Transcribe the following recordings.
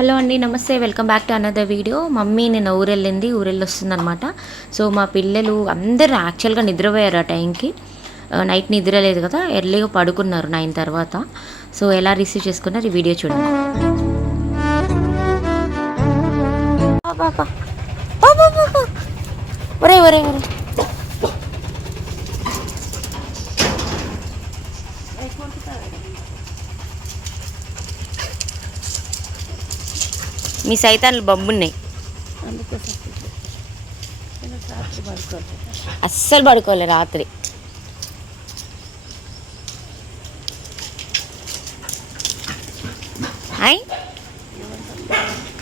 Hello అండి నమస్తే. Welcome back to another video. Mummy నేను ఊరెళ్ళింది ఊరెళ్ళి వస్తుందన్నమాట సో మా పిల్లలు అందరూ యాక్చువల్గా నిద్రపోయారు ఆ టైంకి నైట్ నిద్రలేదు కదా ఎర్లీగా పడుకున్నారు నైన్ తర్వాత. సో ఎలా రిసీవ్ చేసుకున్నారు ఈ వీడియో చూడండి. ఒరే ఒరే ఒరే. మీ సైతాన్లు బొబ్బున్నాయి అస్సలు పడుకోలే రాత్రి. హాయ్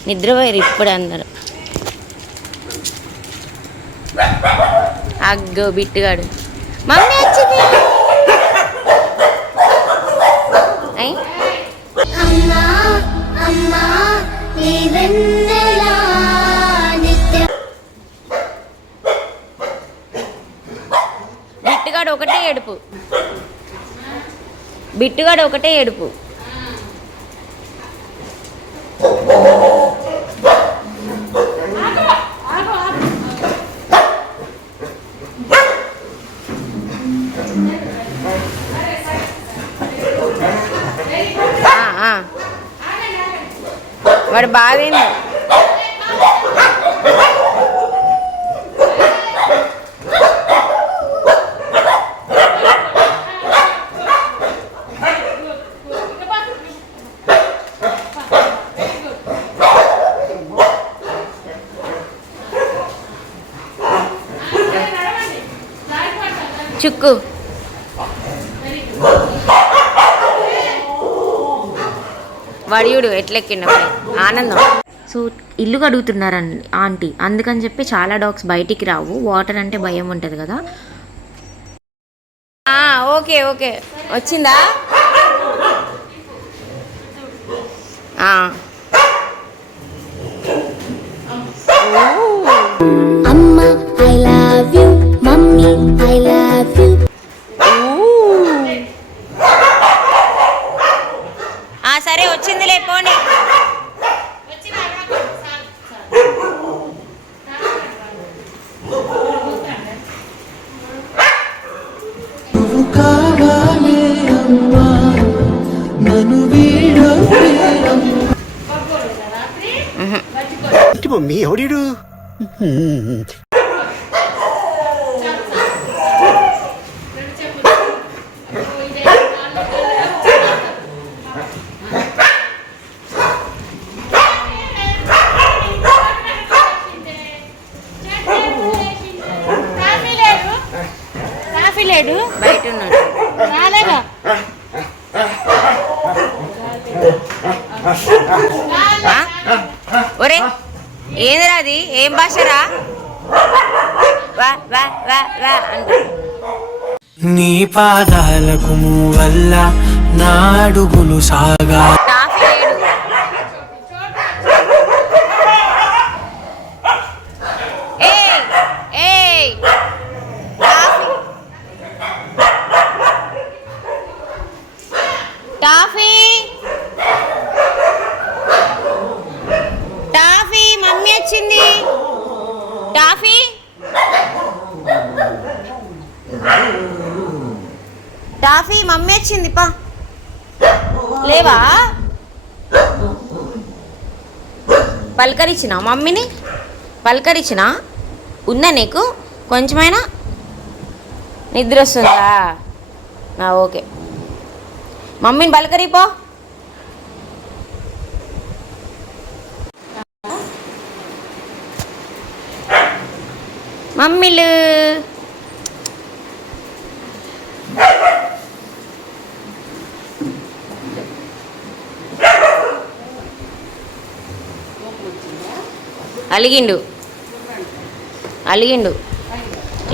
నిద్రపోయారు ఇప్పుడు అన్నారు. అగ్గో బిట్టుగాడు. మమ్మీ వచ్చింది. బిట్టుగాడు ఒకటే ఏడుపు. బిట్టుగాడు ఒకటే ఏడుపు. వాడు ఆ. చుక్కు వడియుడు ఎట్లెక్కిండ ఆనందం. సో ఇల్లు కడుగుతున్నారండి ఆంటీ. అందుకని చెప్పి చాలా డాగ్స్ బయటికి రావు. వాటర్ అంటే భయం ఉంటుంది కదా. ఆ, ఓకే ఓకే. వచ్చిందా? ఆ. అమ్మ I love you mummy I love you ఆ, సరే వచ్చిందిలే పోనీ. మమ్మీ ఎవడీడు? లేడు బయట ఉన్నాడు ఆ? ఒరే ఏందిరా అది? ఏం భాషరా? వా వా వా వా అంట. నీ పాదాలకు వల్ల నా అడుగులు సాగా టాఫీ. టాఫీ మమ్మీ వచ్చింది. టాఫీ. టాఫీ మమ్మీ వచ్చింది పా. లేవా? పలకరించిన మమ్మీని? పలకరించిన? ఉందా నీకు? కొంచెమైనా? నిద్ర వస్తుందా? ఓకే. మమ్మీని పలకరిపో మమ్మీలు. అలిగిండు. అలిగిండు.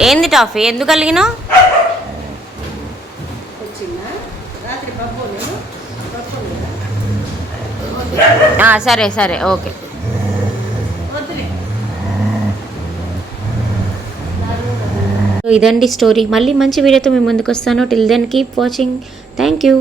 ఏంది టాఫీ? ఎందుకు అలిగినావు? సరే సరే ఓకే. ఇదండి స్టోరీ. మళ్ళీ మంచి వీడియోతో మేము ముందుకు వస్తాను. Till then keep watching thank you